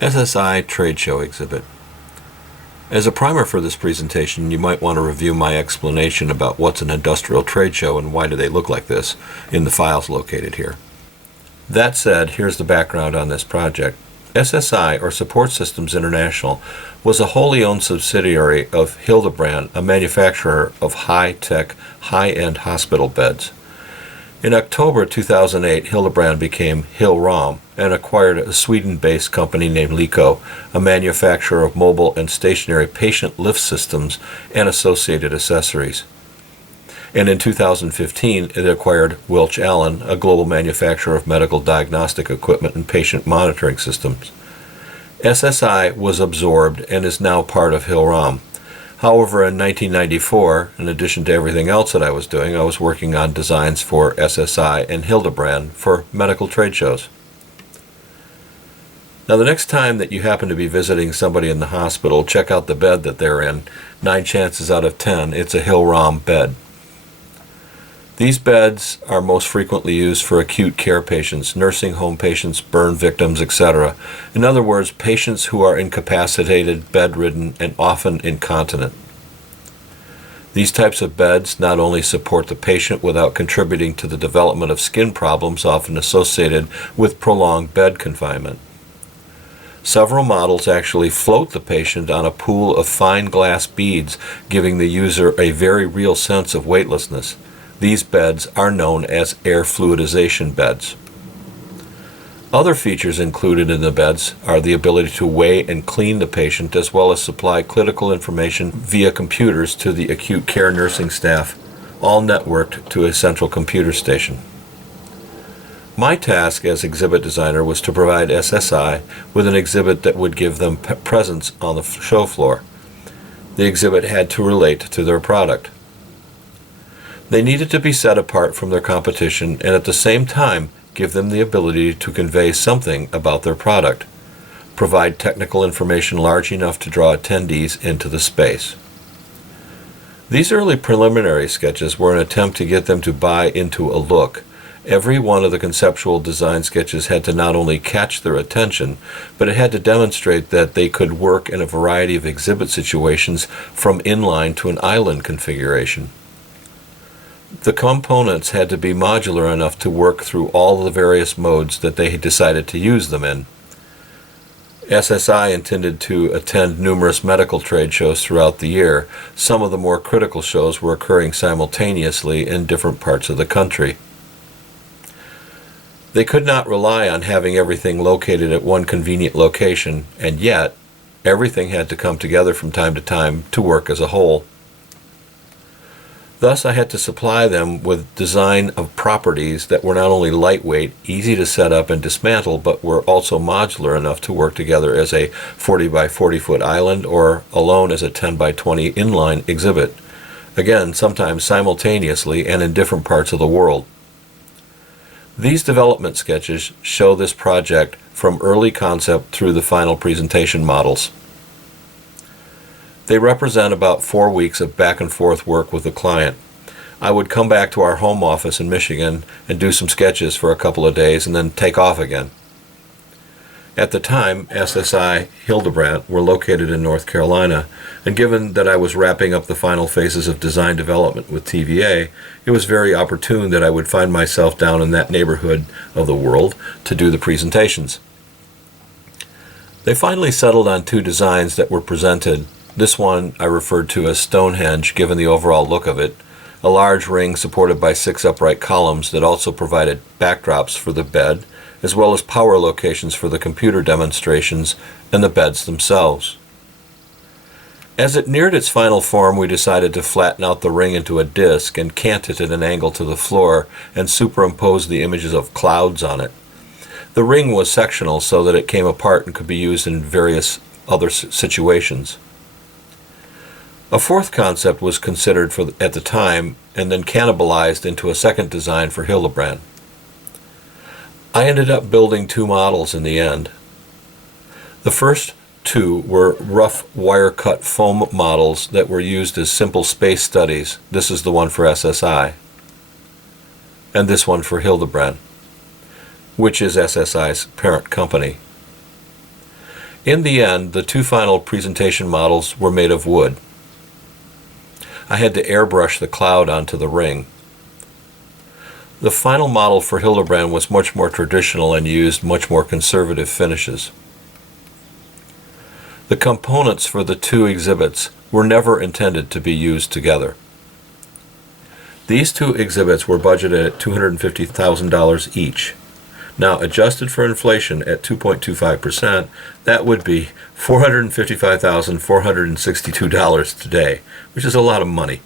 SSI Trade Show exhibit. As a primer for this presentation, you might want to review my explanation about what's an industrial trade show and why do they look like this in the files located here. That said, here's the background on this project. SSI, or Support Systems International, was a wholly owned subsidiary of Hildebrand, a manufacturer of high-tech, high-end hospital beds. In October 2008, Hildebrand became Hill-Rom and acquired a Sweden-based company named Lico, a manufacturer of mobile and stationary patient lift systems and associated accessories. And in 2015, it acquired Welch Allyn, a global manufacturer of medical diagnostic equipment and patient monitoring systems. SSI was absorbed and is now part of Hill-Rom. However, in 1994, in addition to everything else that I was doing, I was working on designs for SSI and Hildebrand for medical trade shows. Now, the next time that you happen to be visiting somebody in the hospital, check out the bed that they're in. 9 chances out of 10, it's a Hill-Rom bed. These beds are most frequently used for acute care patients, nursing home patients, burn victims, etc. In other words, patients who are incapacitated, bedridden, and often incontinent. These types of beds not only support the patient without contributing to the development of skin problems often associated with prolonged bed confinement. Several models actually float the patient on a pool of fine glass beads, giving the user a very real sense of weightlessness. These beds are known as air fluidization beds. Other features included in the beds are the ability to weigh and clean the patient, as well as supply critical information via computers to the acute care nursing staff, all networked to a central computer station. My task as exhibit designer was to provide SSI with an exhibit that would give them presence on the show floor. The exhibit had to relate to their product. They needed to be set apart from their competition and at the same time give them the ability to convey something about their product, provide technical information large enough to draw attendees into the space. These early preliminary sketches were an attempt to get them to buy into a look. Every one of the conceptual design sketches had to not only catch their attention, but it had to demonstrate that they could work in a variety of exhibit situations from inline to an island configuration. The components had to be modular enough to work through all the various modes that they had decided to use them in. SSI intended to attend numerous medical trade shows throughout the year. Some of the more critical shows were occurring simultaneously in different parts of the country. They could not rely on having everything located at one convenient location, and yet everything had to come together from time to time to work as a whole. Thus, I had to supply them with design of properties that were not only lightweight, easy to set up and dismantle, but were also modular enough to work together as a 40 by 40 foot island or alone as a 10 by 20 inline exhibit. Again, sometimes simultaneously and in different parts of the world. These development sketches show this project from early concept through the final presentation models. They represent about 4 weeks of back and forth work with the client. I would come back to our home office in Michigan and do some sketches for a couple of days and then take off again. At the time, SSI Hildebrand were located in North Carolina, and given that I was wrapping up the final phases of design development with TVA, it was very opportune that I would find myself down in that neighborhood of the world to do the presentations. They finally settled on 2 designs that were presented. This one I referred to as Stonehenge, given the overall look of it, a large ring supported by 6 upright columns that also provided backdrops for the bed, as well as power locations for the computer demonstrations and the beds themselves. As it neared its final form, we decided to flatten out the ring into a disc and cant it at an angle to the floor and superimpose the images of clouds on it. The ring was sectional so that it came apart and could be used in various other situations. A 4th concept was considered at the time and then cannibalized into a 2nd design for Hildebrand. I ended up building 2 models in the end. The first 2 were rough wire-cut foam models that were used as simple space studies. This is the one for SSI. And this one for Hildebrand, which is SSI's parent company. In the end, the two final presentation models were made of wood. I had to airbrush the cloud onto the ring. The final model for Hildebrand was much more traditional and used much more conservative finishes. The components for the two exhibits were never intended to be used together. These two exhibits were budgeted at $250,000 each. Now, adjusted for inflation at 2.25%, that would be $455,462 today, which is a lot of money.